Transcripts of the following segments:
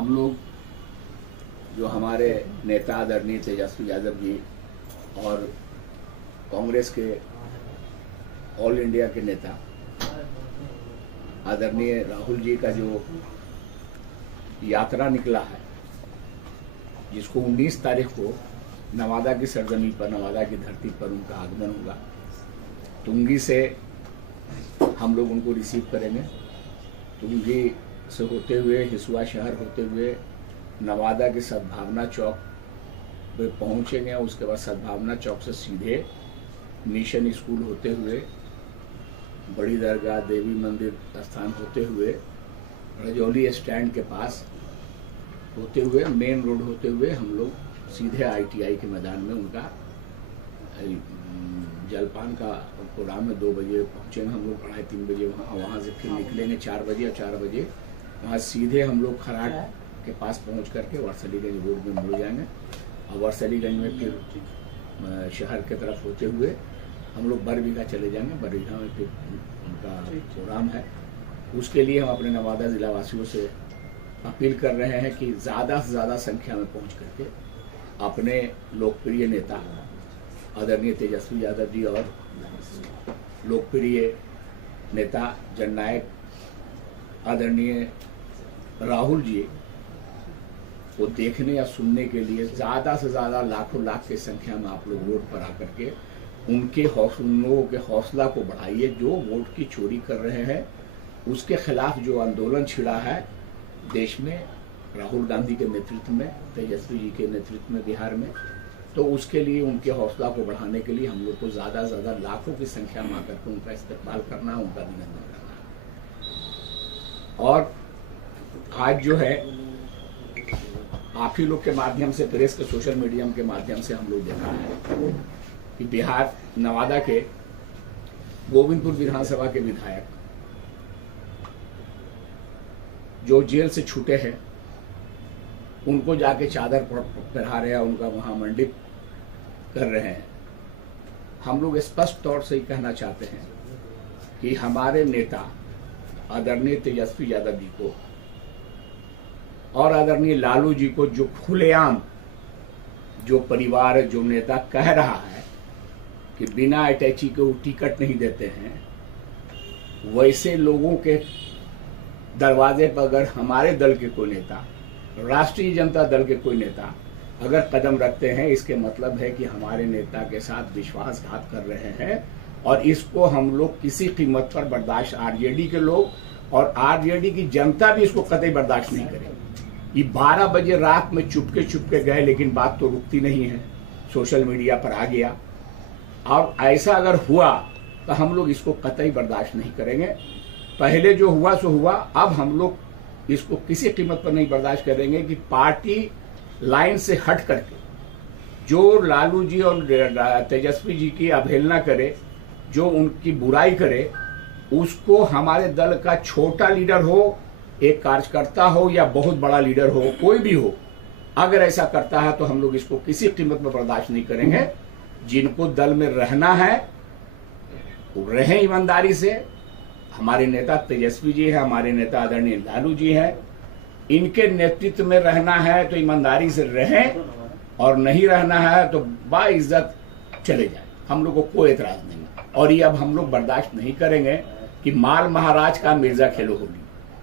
हम लोग जो हमारे नेता आदरणीय तेजस्वी यादव जी और कांग्रेस के ऑल इंडिया के नेता आदरणीय राहुल जी का जो यात्रा निकला है, जिसको 19 तारीख को नवादा की सरजमी पर, नवादा की धरती पर उनका आगमन होगा। तुंगी से हम लोग उनको रिसीव करेंगे। तुंगी से होते हुए हिसुआ शहर होते हुए नवादा के सद्भावना चौक पे पहुंचेंगे। उसके बाद सद्भावना चौक से सीधे मिशन स्कूल होते हुए बड़ी दरगाह देवी मंदिर स्थान होते हुए रजौली स्टैंड के पास होते हुए मेन रोड होते हुए हम लोग सीधे ITI के मैदान में उनका जलपान का प्रोग्राम में 2 बजे पहुंचेंगे हम लोग, 2:30-3 बजे वहाँ से फिर निकलेंगे 4 बजे और 4 बजे वहाँ सीधे हम लोग खराट के पास पहुंच करके वर्सलीगंज रोड में मुड़ जाएंगे और वर्सलीगंज में फिर शहर के तरफ होते हुए हम लोग बरबीघा चले जाएंगे। बरबीघा में फिर उनका प्रोग्राम है। उसके लिए हम अपने नवादा जिला वासियों से अपील कर रहे हैं कि ज़्यादा से ज़्यादा संख्या में पहुंच करके अपने लोकप्रिय नेता आदरणीय तेजस्वी यादव जी और लोकप्रिय नेता जननायक आदरणीय राहुल जी को देखने या सुनने के लिए ज़्यादा से ज़्यादा लाखों लाख की संख्या में आप लोग रोड पर आकर के उन लोगों के हौसला को बढ़ाइए। जो वोट की चोरी कर रहे हैं उसके खिलाफ जो आंदोलन छिड़ा है देश में राहुल गांधी के नेतृत्व में, तेजस्वी जी के नेतृत्व में बिहार में, तो उसके लिए उनके हौसला को बढ़ाने के लिए हम लोग को ज़्यादा से ज़्यादा लाखों की संख्या में आकर के उनका इस्तेमाल करना है, उनका अभिनंदन करना है। और आज जो है आप ही लोग के माध्यम से, प्रेस के सोशल मीडिया के माध्यम से हम लोग देखा है कि बिहार नवादा के गोविंदपुर विधानसभा के विधायक जो जेल से छूटे हैं उनको जाके चादर पहना रहे हैं, उनका वहां मंडित कर रहे हैं। हम लोग स्पष्ट तौर से ही कहना चाहते हैं कि हमारे नेता आदरणीय तेजस्वी यादव जी को और आदरणीय लालू जी को जो खुलेआम जो परिवार, जो नेता कह रहा है कि बिना अटैची के वो टिकट नहीं देते हैं, वैसे लोगों के दरवाजे पर अगर हमारे दल के कोई नेता, राष्ट्रीय जनता दल के कोई नेता अगर कदम रखते हैं, इसके मतलब है कि हमारे नेता के साथ विश्वासघात कर रहे हैं और इसको हम लोग किसी कीमत पर बर्दाश्त, आरजेडी के लोग और आरजेडी की जनता भी इसको कतई बर्दाश्त नहीं करेगी। ये 12 बजे रात में चुपके गए, लेकिन बात तो रुकती नहीं है, सोशल मीडिया पर आ गया। और ऐसा अगर हुआ तो हम लोग इसको कतई बर्दाश्त नहीं करेंगे। पहले जो हुआ सो हुआ, अब हम लोग इसको किसी कीमत पर नहीं बर्दाश्त करेंगे कि पार्टी लाइन से हट करके जो लालू जी और तेजस्वी जी की अवहेलना करे, जो उनकी बुराई करे, उसको हमारे दल का छोटा लीडर हो, एक कार्यकर्ता हो या बहुत बड़ा लीडर हो, कोई भी हो, अगर ऐसा करता है तो हम लोग इसको किसी कीमत में बर्दाश्त नहीं करेंगे। जिनको दल में रहना है वो रहें ईमानदारी से। हमारे नेता तेजस्वी जी है, हमारे नेता आदरणीय लालू जी हैं, इनके नेतृत्व में रहना है तो ईमानदारी से रहें और नहीं रहना है तो बाइज्जत चले जाए। हम लोग को कोई एतराज नहीं है। और ये अब हम लोग बर्दाश्त नहीं करेंगे कि माल महाराज का मिर्जा खेलो होली,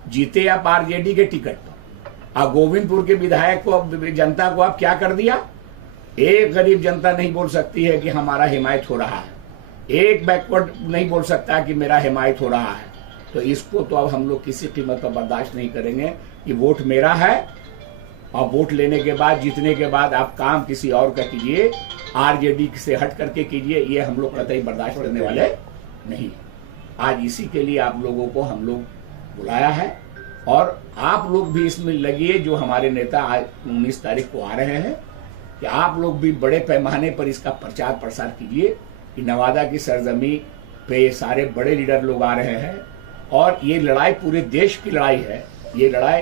जीते आप आरजेडी के टिकट पर। और गोविंदपुर के विधायक को, जनता को आप क्या कर दिया? एक गरीब जनता नहीं बोल सकती है कि हमारा हिमायत हो रहा है, एक बैकवर्ड नहीं बोल सकता कि मेरा हिमायत हो रहा है। तो इसको तो अब हम लोग किसी कीमत पर बर्दाश्त नहीं करेंगे कि वोट मेरा है और वोट लेने के बाद, जीतने के बाद आप काम किसी और का कीजिए, आरजेडी से हट करके कीजिए, ये हम लोग कतई बर्दाश्त करने वाले नहीं। आज इसी के लिए आप लोगों को हम लोग बुलाया है और आप लोग भी इसमें लगिए। जो हमारे नेता आज 19 तारीख को आ रहे हैं, कि आप लोग भी बड़े पैमाने पर इसका प्रचार प्रसार कीजिए कि नवादा की सरजमी पे ये सारे बड़े लीडर लोग आ रहे हैं और ये लड़ाई पूरे देश की लड़ाई है। ये लड़ाई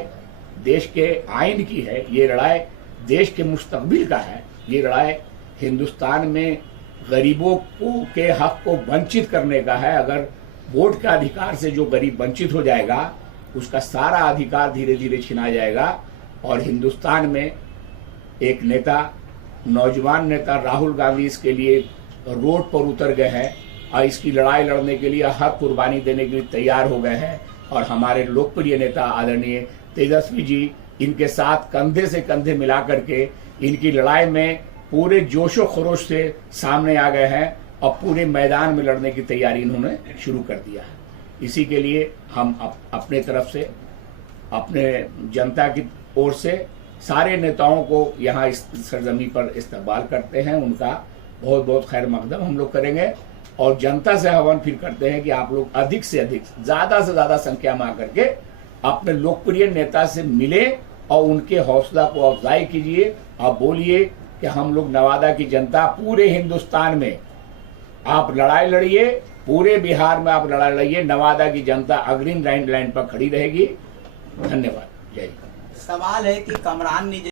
देश के आइन की है, ये लड़ाई देश के मुस्तकबिल का है, ये लड़ाई हिंदुस्तान में गरीबों के हक को वंचित करने का है। अगर वोट का अधिकार से जो गरीब वंचित हो जाएगा, उसका सारा अधिकार धीरे धीरे छिना जाएगा और हिंदुस्तान में एक नेता, नौजवान नेता राहुल गांधी इसके लिए रोड पर उतर गए हैं और इसकी लड़ाई लड़ने के लिए हर कुर्बानी देने के लिए तैयार हो गए हैं। और हमारे लोकप्रिय नेता आदरणीय तेजस्वी जी इनके साथ कंधे से कंधे मिला करके इनकी लड़ाई में पूरे जोशो खरोश से सामने आ गए हैं और पूरे मैदान में लड़ने की तैयारी इन्होंने शुरू कर दिया है। इसी के लिए हम अपने तरफ से, अपने जनता की ओर से सारे नेताओं को यहाँ इस सरजमी पर इस्तकबाल करते हैं। उनका बहुत बहुत खैर मकदम हम लोग करेंगे और जनता से आह्वान फिर करते हैं कि आप लोग अधिक से अधिक, ज्यादा से ज्यादा संख्या में आकर के अपने लोकप्रिय नेता से मिले और उनके हौसला को अफजाई कीजिए और बोलिए कि हम लोग नवादा की जनता, पूरे हिंदुस्तान में आप लड़ाई लड़िए, पूरे बिहार में आप लड़ाई लड़िए, नवादा की जनता अग्रिम लाइन पर खड़ी रहेगी। धन्यवाद। जय हिंद। सवाल है कि कमरान ने